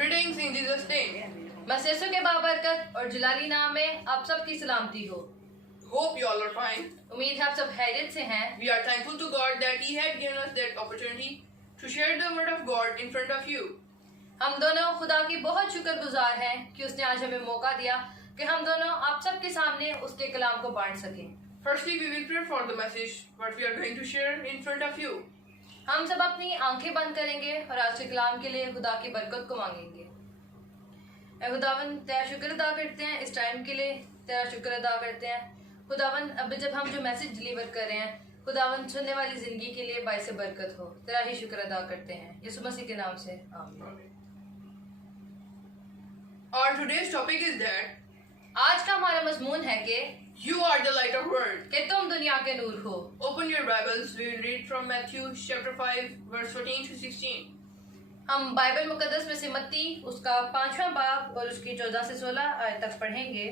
Greetings in Jesus' name. मसीह के बाबरकत और जलाली नाम में आप सबकी सलामती हो। Hope you all are fine. उम्मीद है आप सब खैरियत से हैं। We are thankful to God that He had given us that opportunity to share the word of God in front of you. हम दोनों खुदा की बहुत शुक्रगुजार हैं कि उसने आज हमें मौका दिया कि हम दोनों आप सबके सामने उसके कलाम को बांट सकें। Firstly, we will pray for the message what we are going to share in front of you. हम सब अपनी आंखें बंद करेंगे और आज के कलाम के लिए खुदा की बरकत को मांगेंगे। ऐ खुदावन, तेरा शुक्र अदा करते हैं इस टाइम के लिए, तेरा शुक्र अदा करते हैं खुदावन। अब जब हम जो मैसेज डिलीवर कर रहे हैं खुदावन, सुनने वाली जिंदगी के लिए बाइस बरकत हो, तेरा ही शुक्र अदा करते हैं यीशु मसीह के नाम से, आमीन। Our today's topic is that आज का हमारा मजमून है कि you are the light of world. कि तुम दुनिया के नूर हो। Open your Bibles. We will read from Matthew chapter 5 verse 14 to 16. हम बाइबल मुकद्दस में से मत्ती उसका 5वां बाब और उसकी 14 से 16 आयत तक पढ़ेंगे।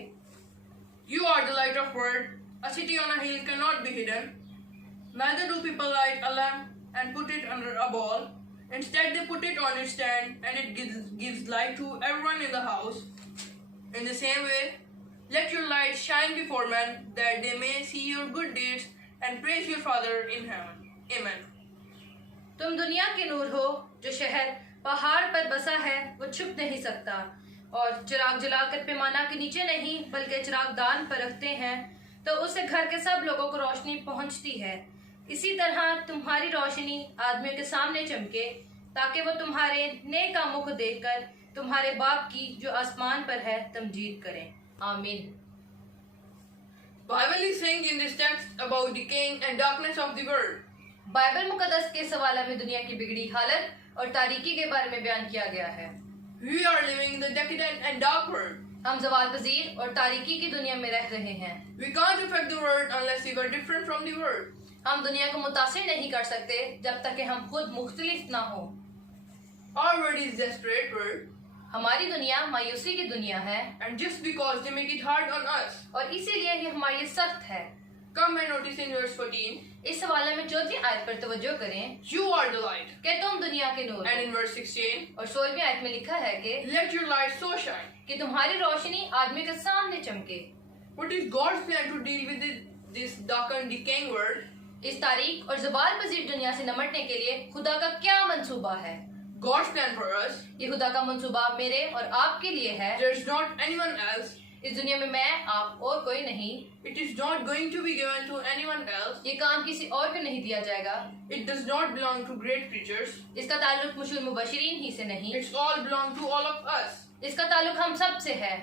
You are the light of world. A city on a hill cannot be hidden. Neither do people light a lamp and put it under a bowl. Instead, they put it on its stand, and it gives light to everyone in the house. In the same way, let your light shine before men, that they may see your good deeds and praise your Father in heaven. Amen. तुम दुनिया के नूर हो। जो शहर पहाड़ पर बसा है वो छुप नहीं सकता, और चिराग जलाकर पैमाना के नीचे नहीं बल्कि चिरागदान पर रखते हैं, तो उससे घर के सब लोगों को रोशनी पहुंचती है। इसी तरह तुम्हारी रोशनी आदमियों के सामने चमके, ताकि वो तुम्हारे नेक कामों को देखकर तुम्हारे बाप की जो आसमान पर है तमजीद करें। आमीन। Bible is saying in this text about decaying and darkness of the world. Bible मुकद्दस के सवाल में दुनिया की बिगड़ी हालत और तारीकी के बारे में बयान किया गया है। We are living in the decadent and dark world. हम ज़वाल पजीर और तारीकी की दुनिया में रह रहे हैं। We can't affect the world unless we are different from the world. हम दुनिया को मुतासिर नहीं कर सकते जब तक कि हम खुद मुख्तलिफ ना हो। Our world is desperate world. हमारी दुनिया मायूसी की दुनिया है, And just because they make it hard on us. और इसीलिए ये हमारे लिए सख्त है। Come and notice in verse 14. इस सवाल में 14वीं आयत पर तवज्जो करें You are the light. कि तुम दुनिया के नूर And हो। in verse 16. और 16वीं आयत में लिखा है कि Let your light so shine. कि तुम्हारी रोशनी आदमी के सामने चमके। What is God's plan to deal with this dark and decaying world? इस तारीख और ज़वाल पजीर दुनिया से निपटने के लिए खुदा का क्या मंसूबा है? God's plan for us. ये खुदा का मंसूबा मेरे और आपके लिए है। There is not anyone else. इस दुनिया में मैं, आप और कोई नहीं। It is not going to be given to anyone else. ये काम किसी और को नहीं दिया जाएगा। It does not belong to great preachers. इसका ताल्लुक मशहूर मुबशिरीन ही से नहीं, It's all belong to all of us. इसका ताल्लुक हम सब से है।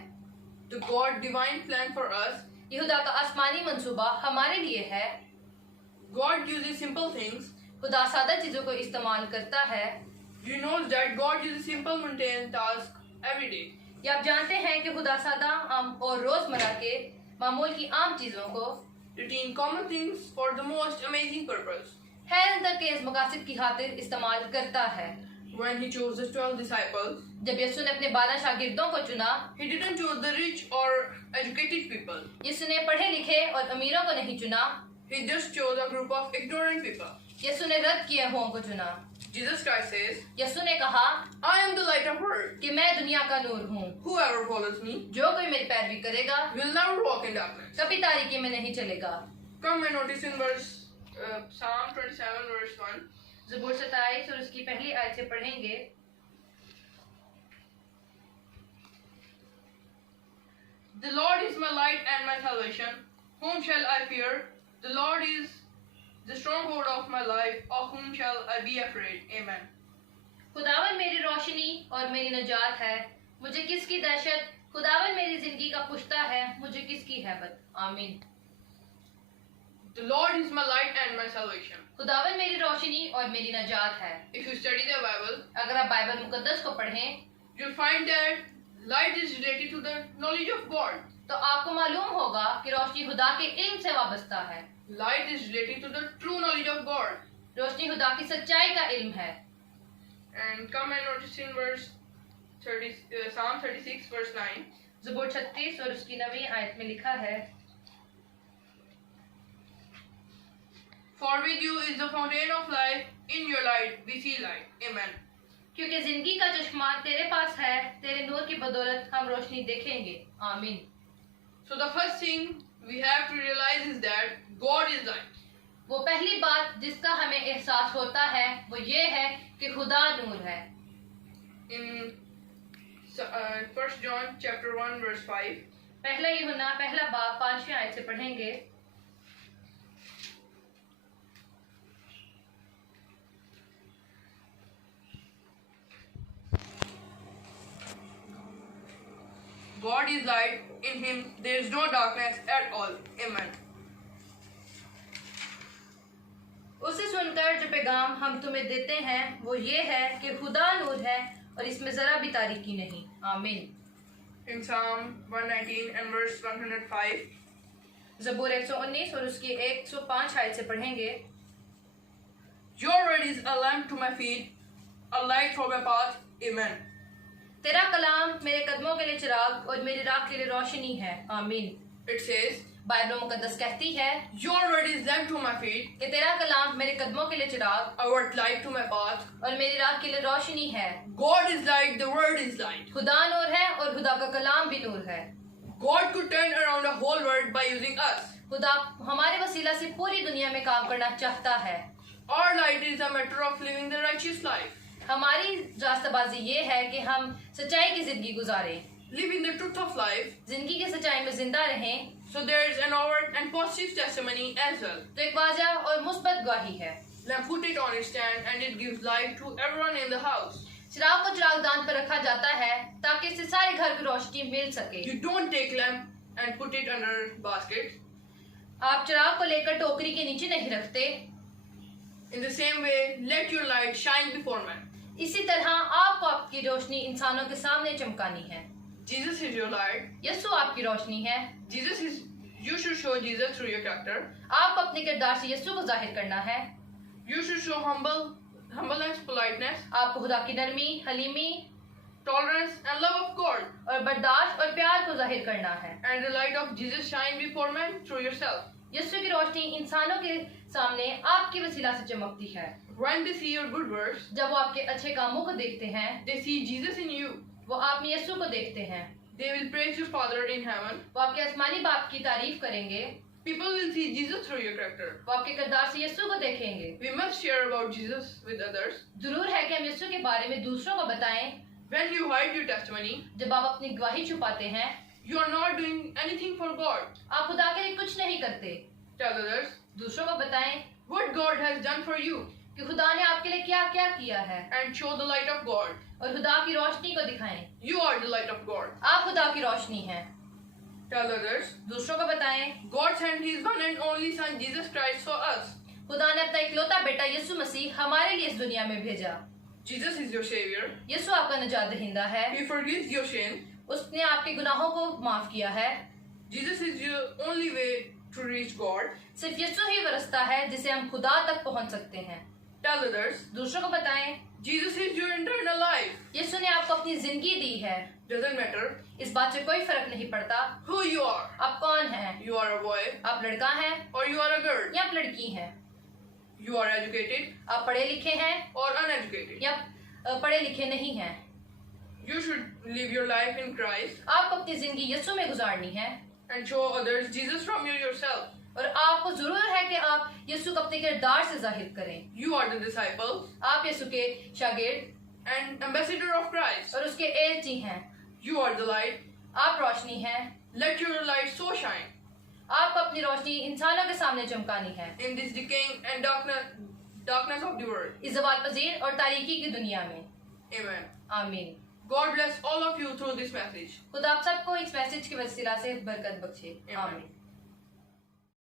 The God divine plan for us. ये खुदा का आसमानी मंसूबा हमारे लिए है। God uses simple things. खुदा सादा चीजों को इस्तेमाल करता है। You know that God uses simple mundane tasks every day. ये आप जानते हैं कि खुदा सादा आम और रोजमर्रा के मामूल की आम चीजों को Routine common things for the most amazing purpose. हैरत अंगेज मकासद की खातिर इस्तेमाल करता है। When he chose the 12 disciples, जब यीशु ने अपने 12 शागिर्दों को चुना, he didn't choose the rich or educated people. यीशु ने पढ़े लिखे और अमीरों को नहीं चुना, He just chose a group of ignorant people. यीशु ने रद्द किए हुओं को चुना। Jesus Christ says, यीशु ने कहा I am the light of world. कि मैं दुनिया का नूर हूँ। Whoever follows me जो कोई मेरी पैरवी करेगा will never walk in darkness. कभी तारीकी में नहीं चलेगा। Come and notice in verse Psalm 27 verse 1. ज़बूर 27 और उसकी पहली आयत से पढ़ेंगे। The Lord is my light and my salvation. Whom shall I fear? The Lord is the stronghold of my life. Of whom shall I be afraid? Amen. खुदावन मेरी रोशनी और मेरी नजात है, मुझे किसकी दहशत? खुदावन मेरी जिंदगी का पुश्ता है, मुझे किसकी हैबत? आमीन। The Lord is my light and my salvation. खुदावन मेरी रोशनी और मेरी नजात है। If you study the Bible, अगर आप बाइबल मुकद्दस को पढ़ें you'll find that light is related to the knowledge of God. तो आपको मालूम होगा कि रोशनी खुदा के इल्म से वाबस्ता है। Light is related to the true knowledge of God. रोशनी खुदा की सच्चाई का इल्म है। And come and notice in verse 30, Psalm 36 verse 9. ज़बूर 36 और उसकी 9वीं आयत में लिखा है, For with you is the fountain of life. In your light we see light. Amen. क्योंकि जिंदगी का चश्मा तेरे पास है, तेरे नूर की बदौलत हम रोशनी देखेंगे। आमीन। So the first thing we have to realize is that God is light. वो पहली बात जिसका हमें एहसास होता है वो ये है कि खुदा नूर है। In 1 John chapter 1 verse 5, पहला यूहन्ना पहला बाब 5वीं आयत से पढ़ेंगे। God is light, in him there is no darkness at all. Amen. उसे सुनकर जो पैगाम हम तुम्हें देते हैं वो ये है कि खुदा नूर है और इसमें जरा भी तारीकी नहीं। आमीन। In Psalm 119 and verse 105, ज़बूर 119 और उसकी 105 आयत से पढ़ेंगे। Your word is a lamp to my feet, a light for my path. Amen. तेरा कलाम मेरे कदमों के लिए चिराग और मेरी राह के लिए रोशनी है। आमीन। It says, बाइबल मुकद्दस कहती है Your word is lamp to my feet, कि तेरा कलाम मेरे कदमों के लिए चिराग a word light to my path. और मेरी राह के लिए रोशनी है। God is light, the word is light. खुदा नूर है और खुदा का कलाम भी नूर है। God could turn around the whole world by using us. खुदा हमारे वसीला से पूरी दुनिया में काम करना चाहता है। Our light is a matter of living the righteous life, हमारी रास्ताबाजी ये है कि हम सच्चाई की जिंदगी गुजारें, living the truth of life. जिंदगी की सच्चाई में जिंदा रहें। So there is an overt and positive testimony as well. तो एक वाज़ह और मुस्बत गवाही है। Lamp put it on its stand and it gives light to everyone in the house. चिराग को चिरागदान पर रखा जाता है ताकि इससे सारे घर की रोशनी मिल सके। You don't take lamp and put it under basket. आप चिराग को लेकर टोकरी के नीचे नहीं रखते। In the same way, let your light shine before men. इसी तरह आपको आपकी रोशनी इंसानों के सामने चमकानी है। Jesus is your light. यीशु आपकी रोशनी है। You should show Jesus through your character. आपको अपने किरदार से यीशु को जाहिर करना है। You should show humbleness, politeness, आपको खुदा की नरमी, हलीमी tolerance and love of God. और बर्दाश्त और प्यार को जाहिर करना है। And the light of Jesus shine before men through yourself. यीशु की रोशनी इंसानों के सामने आपकी वसीला से चमकती है। When they see your good works, जब वो आपके अच्छे कामों को देखते हैं, they see Jesus in you. वो आप में यीशु को देखते हैं। They will praise your Father in heaven. वो आपके आसमानी बाप की तारीफ करेंगे। People will see Jesus through your character. वो आपके किरदार से यीशु को देखेंगे। We must share about Jesus with others. जरूर है कि हम यीशु के बारे में दूसरों को बताएं। When you hide your testimony, जब आप अपनी गवाही छुपाते हैं, you are not doing anything for God. आप खुदा के लिए कुछ नहीं करते। Tell others दूसरों को बताएं what God has done for you कि खुदा ने आपके लिए क्या क्या किया है and show the light of God. और खुदा की रोशनी को दिखाएं। You are the light of God. आप खुदा की रोशनी हैं। Tell others दूसरों को बताएं God sent His one and only Son Jesus Christ for us. खुदा ने अपना इकलौता बेटा यीशु मसीह हमारे लिए इस दुनिया में भेजा। Jesus is your Savior. यीशु आपका निजात दहिंदा है। He forgives your sin. उसने आपके गुनाहों को माफ किया है। Jesus is your only way to reach God. सिर्फ यीशु ही वो रास्ता है जिसे हम खुदा तक पहुंच सकते हैं। Tell others दूसरों को बताएं Jesus is your eternal life. यीशु ने आपको अपनी जिंदगी दी है। Doesn't matter इस बात से कोई फर्क नहीं पड़ता who you are. आप कौन हैं, You are a boy आप लड़का हैं or you are a girl. या आप लड़की हैं, You are educated आप पढ़े लिखे हैं or uneducated. या पढ़े लिखे नहीं हैं। You should live your life in Christ आपको अपनी जिंदगी यीशु में गुजारनी है and show others Jesus from yourself. और आपको जरूर है कि आप यीशु को अपने किरदार से जाहिर करें। You are the disciple आप यीशु के शागिर्द and ambassador of Christ. और उसके एलची हैं। You are the light. आप रोशनी हैं। Let your light so shine आपको अपनी रोशनी इंसानों के सामने चमकानी है in this decaying and darkness of the world. इस ज़वाल पजीर और तारीकी की दुनिया में। Amen. आमीन। God bless all of you through this message. खुदा आप सबको इस मैसेज के वसीला से बरकत बख्शे। Amen. आमीन।